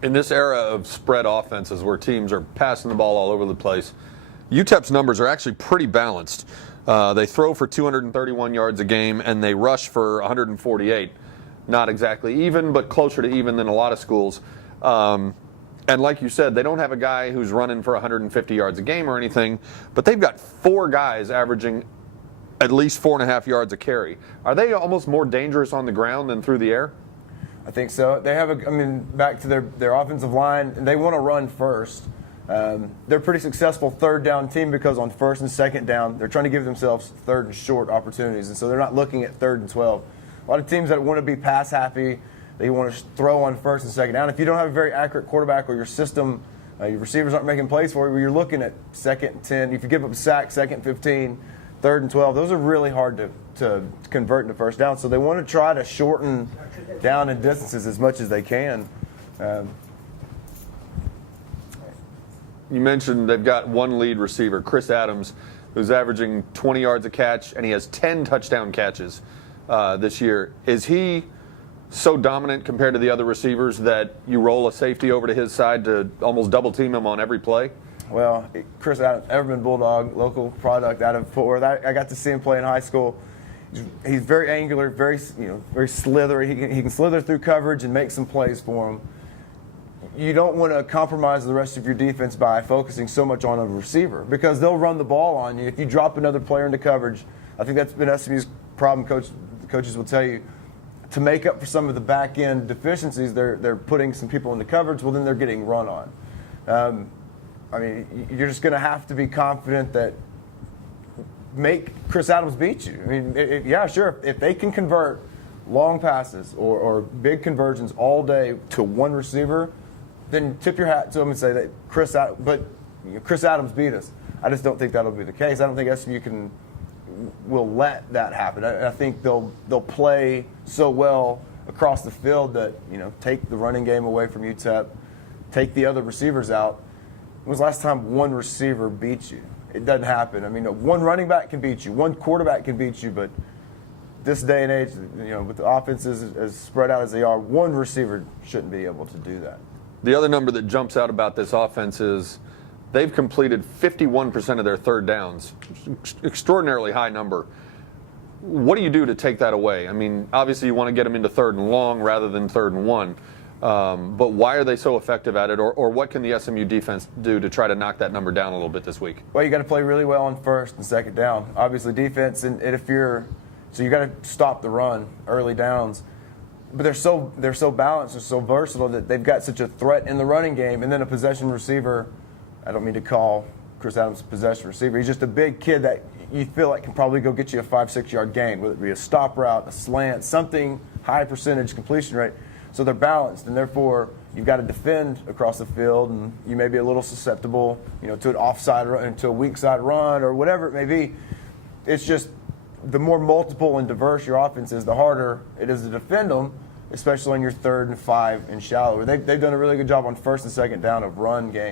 In this era of spread offenses where teams are passing the ball all over the place, UTEP's numbers are actually pretty balanced. They throw for 231 yards a game and they rush for 148. Not exactly even, but closer to even than a lot of schools. And like you said, they don't have a guy who's running for 150 yards a game or anything, but they've got 4 guys averaging at least 4.5 yards a carry. Are they almost more dangerous on the ground than through the air? I think so. They have back to their offensive line, they want to run first. They're a pretty successful third down team because on first and second down, they're trying to give themselves third and short opportunities, and so they're not looking at 3rd and 12. A lot of teams that want to be pass happy, they want to throw on first and second down. If you don't have a very accurate quarterback or your system, your receivers aren't making plays for you, you're looking at 2nd and 10. If you give up a sack, 2nd and 15, 3rd and 12, those are really hard to convert into first down. So they want to try to shorten down in distances as much as they can. You mentioned they've got one lead receiver, Chris Adams, who's averaging 20 yards a catch, and he has 10 touchdown catches this year. Is he so dominant compared to the other receivers that you roll a safety over to his side to almost double team him on every play? Well, Chris Adams, Everman Bulldog, local product out of Fort Worth. I got to see him play in high school. He's very angular, very slithery. He can slither through coverage and make some plays for him. You don't want to compromise the rest of your defense by focusing so much on a receiver because they'll run the ball on you. If you drop another player into coverage, I think that's been SMU's problem. The coaches will tell you to make up for some of the back end deficiencies. They're putting some people into coverage. Well, then they're getting run on. You're just going to have to be confident that make Chris Adams beat you. Sure. If they can convert long passes or big conversions all day to one receiver, then tip your hat to them and say that Chris Adams beat us. I just don't think that'll be the case. I don't think SMU will let that happen. I think they'll play so well across the field that take the running game away from UTEP, take the other receivers out. When was the last time one receiver beat you? It doesn't happen. One running back can beat you, one quarterback can beat you, but this day and age, with the offenses as spread out as they are, one receiver shouldn't be able to do that. The other number that jumps out about this offense is they've completed 51% of their third downs. Extraordinarily high number. What do you do to take that away? Obviously you want to get them into 3rd and long rather than 3rd and 1. But why are they so effective at it, or what can the SMU defense do to try to knock that number down a little bit this week? Well, you got to play really well on 1st and 2nd down. Obviously, defense, so you got to stop the run early downs. But they're so balanced, they're so versatile that they've got such a threat in the running game, and then a possession receiver. I don't mean to call Chris Adams a possession receiver. He's just a big kid that you feel like can probably go get you a 5-6 yard gain, whether it be a stop route, a slant, something high percentage completion rate. So they're balanced, and therefore you've got to defend across the field, and you may be a little susceptible, to an offside run, to a weak side run, or whatever it may be. It's just the more multiple and diverse your offense is, the harder it is to defend them, especially on your 3rd and 5 and shallow. They've done a really good job on 1st and 2nd down of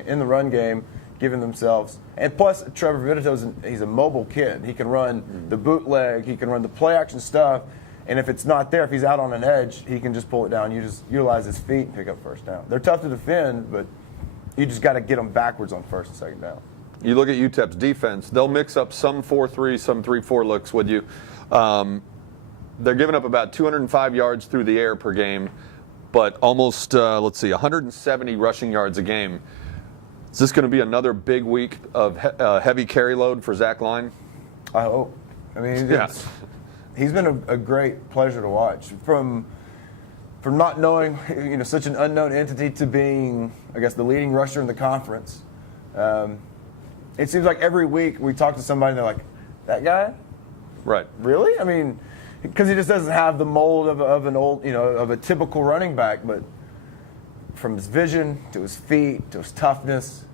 in the run game, giving themselves. And plus, Trevor Vitito's he's a mobile kid. He can run the bootleg, he can run the play action stuff. And if it's not there, if he's out on an edge, he can just pull it down. You just utilize his feet and pick up 1st down. They're tough to defend, but you just got to get them backwards on 1st and 2nd down. You look at UTEP's defense, they'll mix up some 4-3, some 3-4 looks with you. They're giving up about 205 yards through the air per game, but almost, 170 rushing yards a game. Is this going to be another big week of heavy carry load for Zach Line? I hope. He's been a great pleasure to watch. From not knowing, such an unknown entity to being, I guess, the leading rusher in the conference. It seems like every week we talk to somebody and they're like, that guy? Right. Really? Because he just doesn't have the mold of an old, of a typical running back, but from his vision to his feet to his toughness,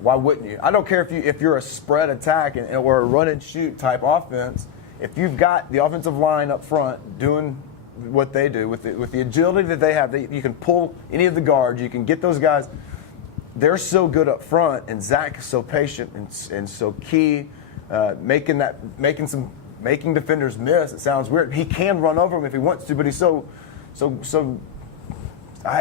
why wouldn't you? I don't care if you're a spread attack or a run and shoot type offense. If you've got the offensive line up front doing what they do with the agility that they have, you can pull any of the guards, you can get those guys. They're so good up front, and Zach is so patient and so key, making defenders miss. It sounds weird. He can run over them if he wants to, but he's so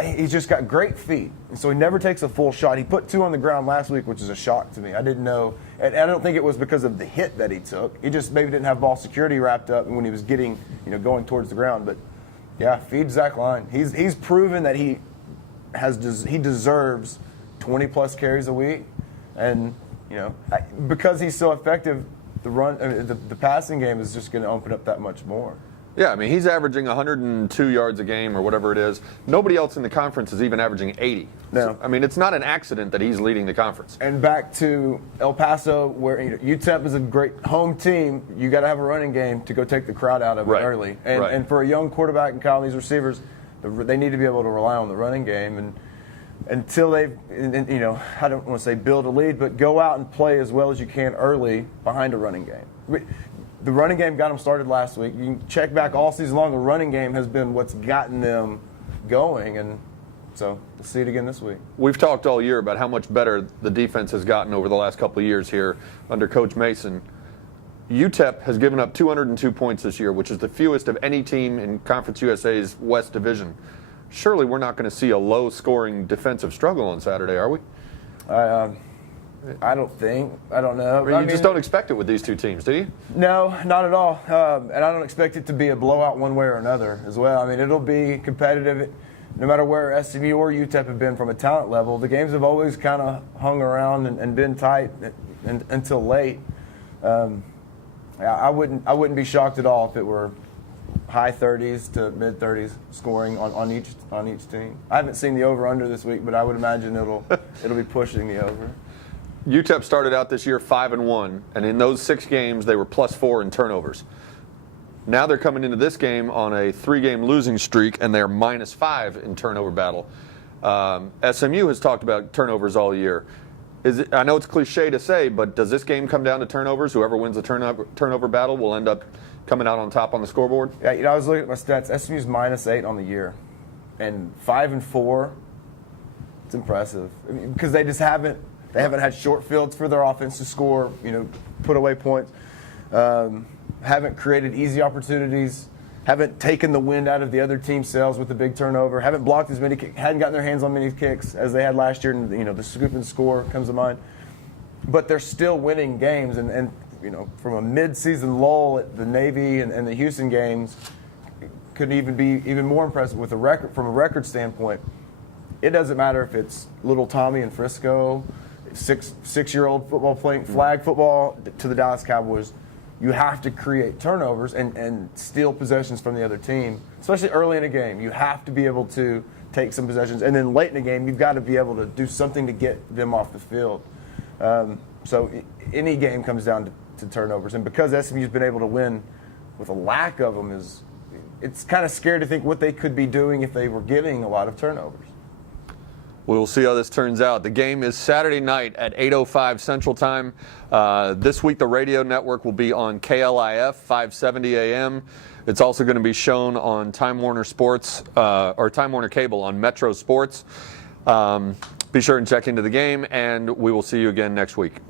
He's just got great feet, and so he never takes a full shot. He put 2 on the ground last week, which is a shock to me. I didn't know, and I don't think it was because of the hit that he took. He just maybe didn't have ball security wrapped up when he was getting, going towards the ground. But yeah, feed Zach Line. He's proven that he deserves 20+ carries a week, and because he's so effective, the passing game is just going to open up that much more. Yeah, I mean, he's averaging 102 yards a game or whatever it is. Nobody else in the conference is even averaging 80. No. So, I mean, it's not an accident that he's leading the conference. And back to El Paso, where UTEP is a great home team, you got to have a running game to go take the crowd out of it early. And for a young quarterback and Kyle, these receivers, they need to be able to rely on the running game. And until I don't want to say build a lead, but go out and play as well as you can early behind a running game. The running game got them started last week. You can check back all season long. The running game has been what's gotten them going, and so we'll see it again this week. We've talked all year about how much better the defense has gotten over the last couple of years here under Coach Mason. UTEP has given up 202 points this year, which is the fewest of any team in Conference USA's West Division. Surely we're not going to see a low-scoring defensive struggle on Saturday, are we? I don't know. I mean, you just don't expect it with these two teams, do you? No, not at all. And I don't expect it to be a blowout one way or another as well. I mean, it'll be competitive no matter where SMU or UTEP have been from a talent level. The games have always kind of hung around and been tight until late. I wouldn't be shocked at all if it were high 30s to mid 30s scoring on each team. I haven't seen the over/under this week, but I would imagine it'll be pushing the over. UTEP started out this year 5-1, and in those 6 games they were +4 in turnovers. Now they're coming into this game on a 3-game losing streak, and they're -5 in turnover battle. SMU has talked about turnovers all year. I know it's cliche to say, but does this game come down to turnovers? Whoever wins the turnover battle will end up coming out on top on the scoreboard? Yeah, I was looking at my stats. SMU's -8 on the year, and 5-4. It's impressive because they just haven't. They haven't had short fields for their offense to score, put away points. Haven't created easy opportunities. Haven't taken the wind out of the other team's sails with the big turnover. Haven't blocked as many. Hadn't gotten their hands on many kicks as they had last year. And the scoop and score comes to mind. But they're still winning games. And from a mid-season lull at the Navy and the Houston games, could even be even more impressive with a record from a record standpoint. It doesn't matter if it's little Tommy in Frisco. Six-year-old football playing flag football to the Dallas Cowboys. You have to create turnovers and steal possessions from the other team, especially early in a game. You have to be able to take some possessions, and then late in the game, you've got to be able to do something to get them off the field. So any game comes down to turnovers, and because SMU's been able to win with a lack of them, it's kind of scary to think what they could be doing if they were getting a lot of turnovers. We'll see how this turns out. The game is Saturday night at 8:05 Central Time. This week, the radio network will be on KLIF, 570 AM. It's also going to be shown on Time Warner Sports, or Time Warner Cable on Metro Sports. Be sure and check into the game, and we will see you again next week.